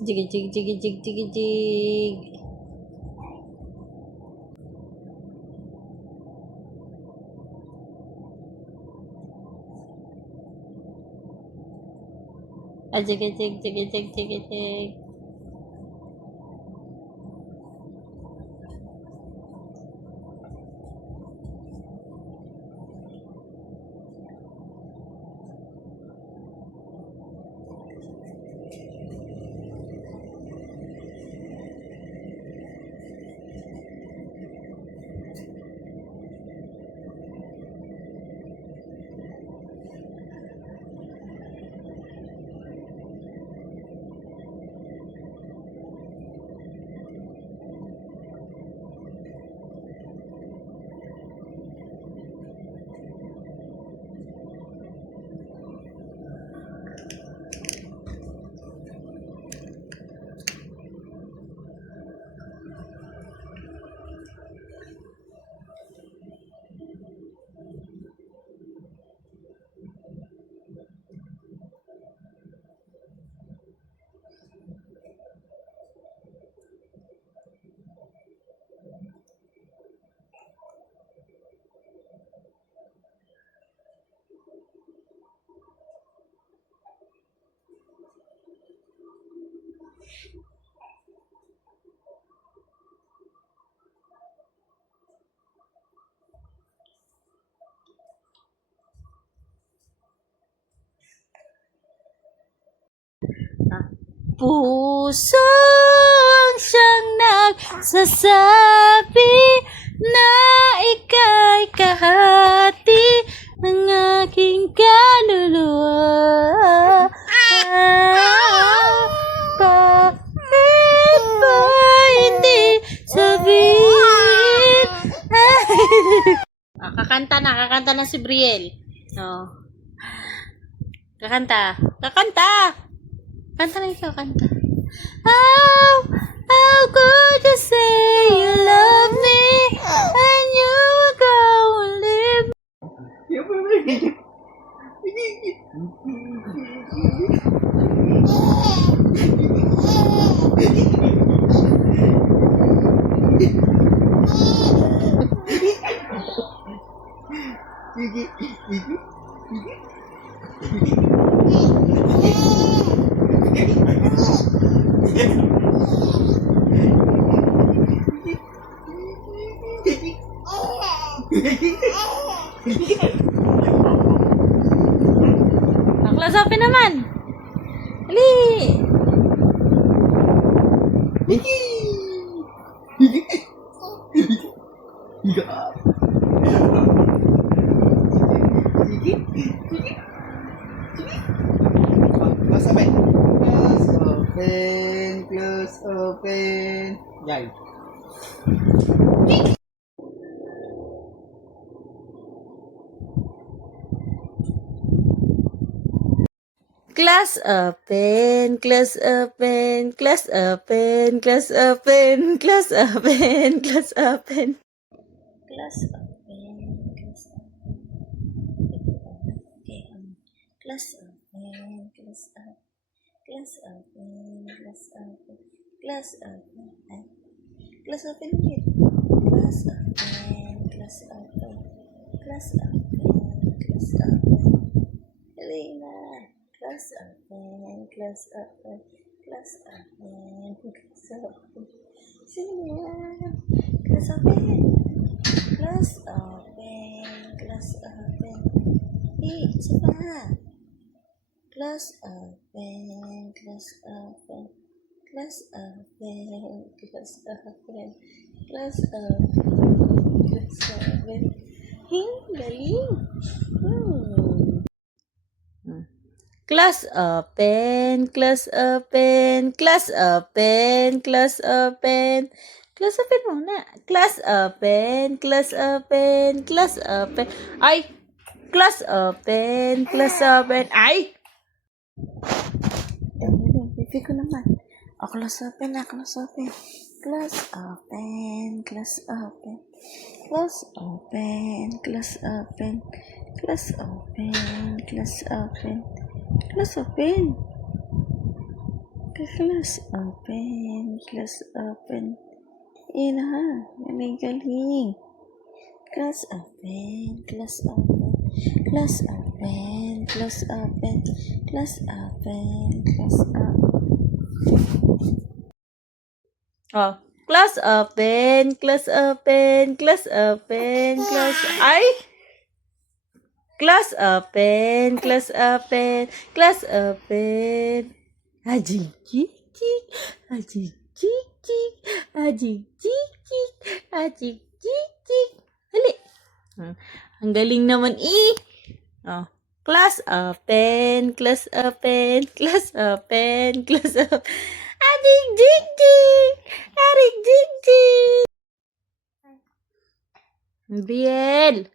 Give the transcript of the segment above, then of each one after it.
Jig, jig, jig, jig, jig, jig. Jig, jig, jig, jig, jig, jig. Pusong siyang nagsasabi na ika'y kahati ng aking kaluluwa. Bakit ba hindi sabihin? Kakanta na si Brielle. Oh. Kakanta. Kanta na ikaw, kanta. How could you say you love me and you will go and leave me? Close-upin naman. Ali. Close open. Close open. Yan. Class open, class open, class open, class open, class open, class open. Class open, class open. Okay, class open, class open, class open, class open, class open. Class open ulit. Class open, class open, class open, class open. Dali na. Class open, class open, class open, class open. Sino yan? Class open. Class open, class open. Isa pa. Class open, class open, class open, class open, class open, class open. Galing. Class open, class open, class open, class open. Class open muna. Class open, class open, class open. Ay! Class open, class open. Ay! Pipi ko naman. Class open na, class open. Class open, class open. Class open, class open. Class open, class open. Class open. Class open, class open. Yun na ha, galing-galing. Class open, class open. Class open, class open. Class open, class open. Oh, class open, class open, class open, class... Ay! Class open, class open, class open. Ajik, jik, jik, ajik, jik, jik, ajik, jik, jik, ajik, jik, jik. Dali. Ang galing naman Oh. Class open, class open, class open, class open. Ajik, jik, jik, arik, jik, jik. Brielle.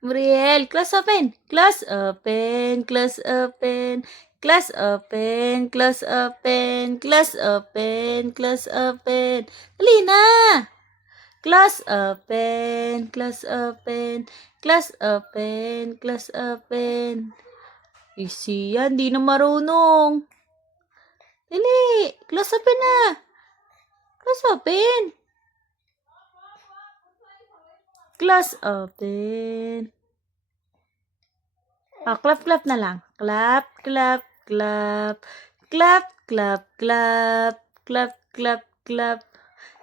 Brielle, class open, class open, class open, class open, class open, class open, class open. Dali na! Class open, class open, class open, class open. Easy yan, di na marunong. Dali, class open na. Class open. Class open. Oh, clap, clap na lang. Clap, clap, clap. Clap, clap, clap. Clap, clap, clap.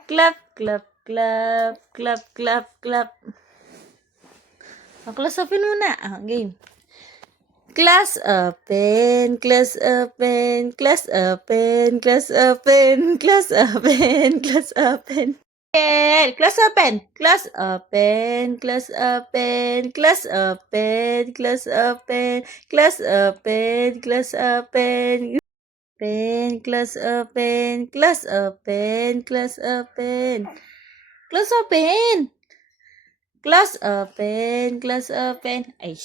Clap, clap, clap. Clap, clap, clap. Oh, class open muna. Game. Class open, class open, class open, class open, class open, class open. Class open, class open, class open, class open, class open, class open, class open, class open, class open, class open, class open, class open, class open. Ay,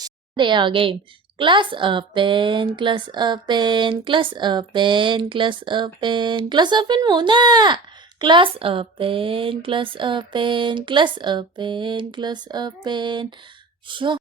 game. Class open, class open, class open, class open, class open muna. Class open, class open, class open, class open. Sure.